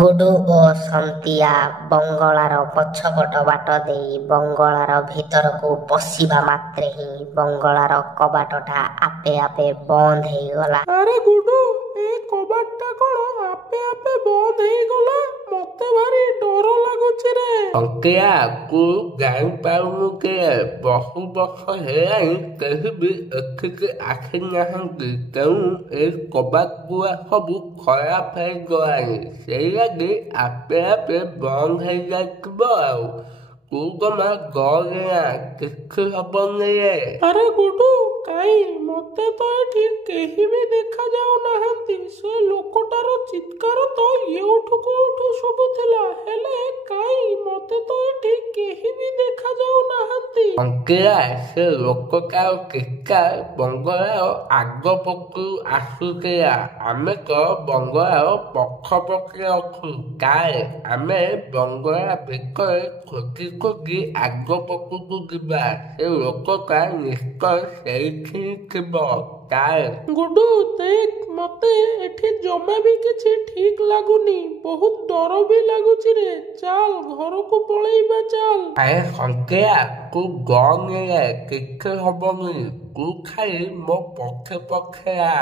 ଗୁଡୁ ଓ ସନ୍ତିଆ ବଙ୍ଗଳାର ପଛପଟ ବାଟ ଦେଇ ବଙ୍ଗଳାର ଭିତରକୁ ପଶିବା ମାତ୍ରେ ହିଁ ବଙ୍ଗଳାର କବାଟଟା ଆପେ ଆପେ ବନ୍ଦ ହେଇଗଲା। ଆରେ ଗୁଡୁ, ଏ କବାଟଟା କଣ ଆପେ ଆପେ ବନ୍ଦ ହେଇଗଲା? ମତେ ଭାରି ଡର ଲାଗୁଛି ରେ। ସନ୍ତିଆ ତୁ ଜାଣିପାରୁନୁ କି ବହୁ ବର୍ଷ ହେଲାଣି କେହି ବି ଏଠିକି ଆସିନାହାନ୍ତି, ତେଣୁ ଏଇ କବାଟ ଗୁଡା ସବୁ ଖରାପ ହେଇଗଲାଣି, ସେଇଲାଗି ଆପେ ଆପେ ବନ୍ଦ ହେଇଯାଇଥିବ ଆଉ। ତୁ ଜମା ଡରେନା, କିଛି ହବନି ରେ। ଆରେ ଗୁଡୁ, କାଇଁ ମତେ ତ ଏଠି କେହି ବି ଦେଖା ଯାଉନାହାନ୍ତି। ସେ ଲୋକଟାର ଚିତ୍କାର ତ ଏଉଠୁ କୋଉଠୁ ଶୁଭୁଥିଲା, ହେଲେ କାଇଁ ମତେ ତ ଏଠି କେହି ବି ଦେଖା ଯାଉନାହାନ୍ତି। ସନ୍ତିଆ, ସେ ଲୋକଟାର ଚିତ୍କାର ବଙ୍ଗଳାର ଆଗ ପଟୁ ଆସୁଥିଲା। ଆମେ ତ ବଙ୍ଗଳାର ପଛପଟେ ଅଛୁ, କାଳେ ଆମେ ବଙ୍ଗଳା ଭିତରେ ଖୋଜି ଖୋଜି ଆଗ ପଟକୁ ଯିବା। ସେ ଲୋକଟା ନିଶ୍ଚୟ ସେଇଠି ଥିବ, କାଳେ। ଗୁଡୁ ଦେଖ, ମତେ ଏଠି ଜମା ବି କିଛି ଠିକ ଲାଗୁନି, ବହୁତ ଡର ବି ଲାଗୁଛି ରେ। ଚାଲ ଘରକୁ ପଳେଇବା, ଚାଲ। ଆରେ ସନ୍ତିଆ, ତୁ ଗନି ରେ, କିଛି ହବନି, ତୁ ଖାଲି ମୋ ପଛେ ପଛେ ଆ।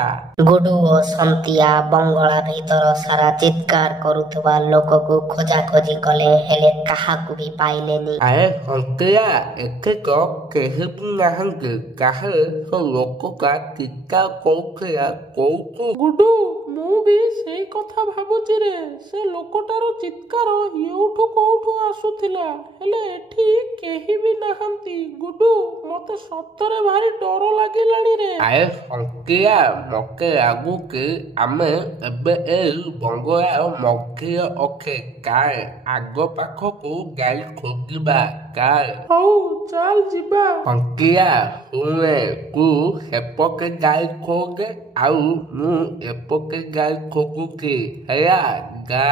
ଗୁଡୁ ଓ ସନ୍ତିଆ ବଙ୍ଗଳା ଭିତର ସାରା ଚିତ୍କାର କରୁଥିବା ଲୋକକୁ ଖୋଜାଖୋଜି କଲେ, ହେଲେ କାହାକୁ ବି ପାଇଲେନି। ଆରେ ସନ୍ତିଆ, ଏଠି ତ କେହି ବି ନାହାନ୍ତି, ତାହେଲେ ସେ ଲୋକଟା ଚିତ୍କାର କରୁଥିଲା କୋଉଠୁ? ଗୁଡୁ, ମୁଁ ବି ସେଇ କଥା ଭାବୁଛି ରେ। ସେ ଲୋକଟାର ଚିତ୍କାର ଏଉଠୁ କୋଉଠୁ ଆସୁଥିଲା, ହେଲେ ଏଠି କେହି ବି ନାହାନ୍ତି। ଗୁଡୁ, ମତେ ସତରେ ଭାରି ଡର ଲାଗିଲାଣି ରେ। ଆରେ ସନ୍ତିଆ, ମତେ ଲାଗୁଛି ଆମେ ଏବେ ଏଇ ବଙ୍ଗଳାର ମଝିରେ ଅଛେ, କାଳେ ଆଗ ପାଖକୁ ଯାଇ ଖୋଜିବା, କାଳେ। ହଉ ଚାଲ ଯିବା। ସନ୍ତିଆ ଶୁଣେ, ତୁ ସେପଟେ ଯାଇ ଖୋଜ, ଆଉ ମୁଁ ଏପଟେ ଯାଇ ଖୋଜୁଛି, ହେଲା, ଯା।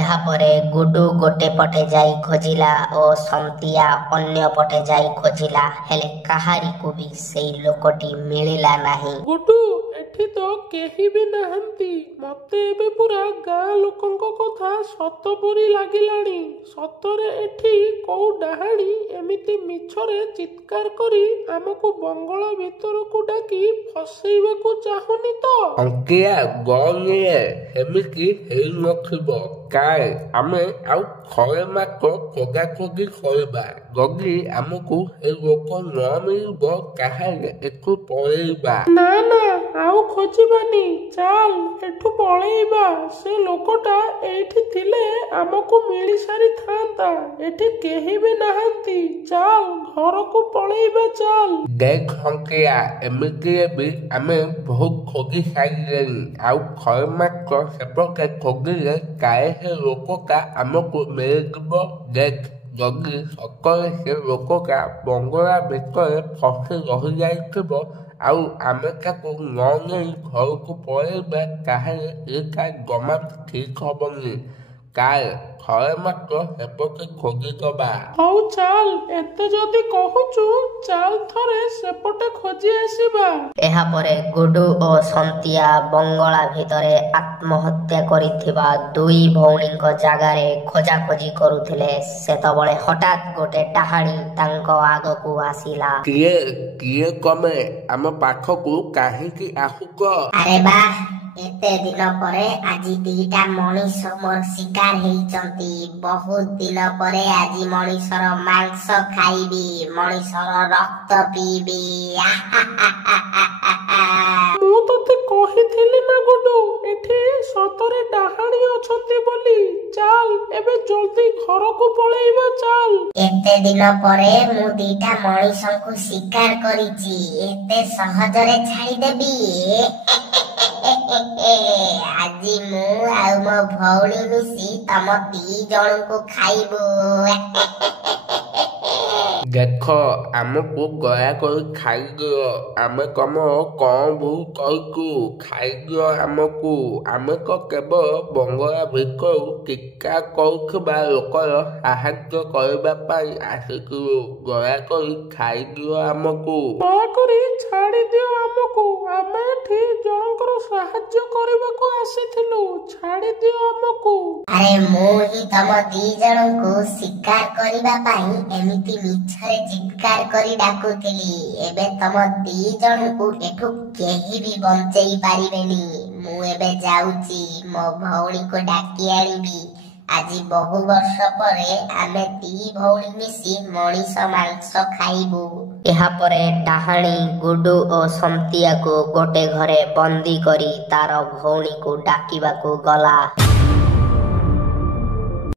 ଏହାପରେ ଗୁଡୁ ଗୋଟେ ପଟେ ଯାଇ ଖୋଜିଲା ଓ ସନ୍ତିଆ ଅନ୍ୟ ପଟେ ଯାଇ ଖୋଜିଲା, ହେଲେ କାହାରିକୁ ବି ସେଇ ଲୋକଟି ମିଳିଲା ନାହିଁ। ଗୁଡୁ, ଏଠି ତ କେହି ବି ନାହାନ୍ତି। ମତେ ଏବେ ପୁରା ଗାଁ ଲୋକଙ୍କ କଥା ସତ ପରି ଲାଗିଲାଣି। ସତରେ ଏଠି କୋଉ ଡାହାଣୀ ଏମିତି ମିଛରେ ଚିତ୍କାର କରି ଆମକୁ ବଙ୍ଗଳା ଭିତରକୁ ଡାକି ଫସେଇବାକୁ ଚାହୁଁନି ତ? ସନ୍ତିଆ ଗନି ରେ, ସେମିତି ହେଇନଥିବ, କାଳେ ଆମେ ଆଉ ଥରେ ମାତ୍ର ଖୋଜାଖୋଜି କରିବା। ଯଦି ଆମକୁ ଏ ଲୋକ ନ ମିଳିବ ତାହେଲେ ଏଠୁ ପଳେଇବା। ନା ନା, ଆଉ ଖୋଜିବାନି, ଚାଲ ଏଠୁ ପଳେଇବା। ସେ ଲୋକଟା ଏଇଠି ଥିଲେ ଆମକୁ ମିଳି ସାରିଥାନ୍ତା। ଏଠି କେହି ବି ନାହାନ୍ତି, ଚାଲ ଘରକୁ ପଳେଇବା, ଚାଲ। ଦେଖ ସନ୍ତିଆ, ଏମିତିରେ ବି ଆମେ ବହୁତ ଖୋଜି ସାରିଲେଣି, ଆଉ ଥରେ ମାତ୍ର ସେପଟେ ଖୋଜିଲେ କାଳେ ସେ ଲୋକଟା ଆମକୁ ମିଳିଯିବ। ଦେଖ, ଯଦି ସତରେ ସେ ଲୋକଟା ବଙ୍ଗଳା ଭିତରେ ଫସି ରହିଯାଇଥିବ ଆଉ ଆମେ ତାକୁ ନ ନେଇ ଘରକୁ ପଳେଇବା, ତାହେଲେ ଏଇଟା ଜମା ଠିକ ହବନି, କାଳେ ଥରେ ମାତ୍ର ସେପଟେ ଖୋଜିଦବା। ହଉ ଚାଲ, ଏତେ ଯଦି କହୁଛୁ, ଚାଲ ଥରେ ସେପଟେ ଖୋଜି ଆସିବା। ଏହାପରେ ଗୁଡୁ ଓ ସନ୍ତିଆ ବଙ୍ଗଳା ଭିତରେ ଆତ୍ମହତ୍ୟା କରିଥିବା ଦୁଇ ଭଉଣୀଙ୍କ ଜାଗାରେ ଖୋଜାଖୋଜି କରୁଥିଲେ। ସେତେବେଳେ ହଠାତ୍ ଗୋଟେ ଡାହାଣୀ ତାଙ୍କ ଆଗକୁ ଆସିଲା। କିଏ କିଏ ତମେ? ଆମ ପାଖକୁ କାହିଁକି ଆସୁଛ? ଆରେ ବା, ଏତେ ଦିନ ପରେ ଆଜି ଦିଟା ମଣିଷ ମୋର ଶିକାର ହେଇଛନ୍ତି। ବହୁତ ଦିନ ପରେ ଆଜି ମଣିଷର ମାଂସ ଖାଇବି, ମଣିଷର ରକ୍ତ ପିଇବି। ମୁଁ ତତେ କହିଥିଲି ନା ଗୁଡୁ, ଏଠି ସତରେ ଡାହାଣୀ ଅଛନ୍ତି ବୋଲି। ଚାଲ ଏବେ ଜଲ୍ଦି ଘରକୁ ପଳେଇବା, ଚାଲ। ଏତେ ଦିନ ପରେ ମୁଁ ଦିଟା ମଣିଷଙ୍କୁ ଶିକାର କରିଛି, ଏତେ ସହଜରେ ଛାଡ଼ିଦେବି? ଆଜି ମୁଁ ଆଉ ମୋ ଭଉଣୀ ମିଶି ତମ ଦି ଜଣଙ୍କୁ ଖାଇବୁ। ଦେଖ ଆମକୁ ଦୟାକରି ଖାଇଦିଅ। ଆମେ ତମ କଣ ଭୁଲ କରିଛୁ, ଖାଇଦିଅ ଆମକୁ। ଆମେ ତ କେବଳ ବଙ୍ଗଳା ଭିତରୁ ଚିତ୍କାର କରୁଥିବା ଲୋକର ସାହାଯ୍ୟ କରିବା ପାଇଁ ଆସିଥିଲୁ। ଦୟାକରି ଖାଇଦିଅ ଆମକୁ। ଦୟାକରି ଛାଡ଼ି ଦିଅ ଆମକୁ। ଆମେ ଏଠି ଜଣଙ୍କର ସାହାଯ୍ୟ କରିବାକୁ ଆସିଥିଲୁ। ଛାଡ଼ି ଦିଅ ଆମକୁ। ଆରେ ମୁଁ ହିଁ ତମ ଦି ଜଣଙ୍କୁ ଶିକାର କରିବା ପାଇଁ ଏମିତି ମିଛରେ ଚିତ୍କାର କରି ଡାକୁଥିଲି। ଏବେ ତମ ଦି ଜଣଙ୍କୁ ଏଠୁ କେହି ବି ବଞ୍ଚେଇ ପାରିବେନି। ମୁଁ ଏବେ ଯାଉଛି, ମୋ ଭଉଣୀକୁ ଡାକି ଆଣିବି। ଆଜି ବହୁ ବର୍ଷ ପରେ ଆମେ ଦି ଭଉଣୀ ମିଶି ମଣିଷ ମାଂସ ଖାଇବୁ। ଏହାପରେ ଡାହାଣୀ ଗୁଡୁ ଓ ସନ୍ତିଆକୁ ଗୋଟେ ଘରେ ବନ୍ଦୀ କରି ତାର ଭଉଣୀକୁ ଡାକିବାକୁ ଗଲା।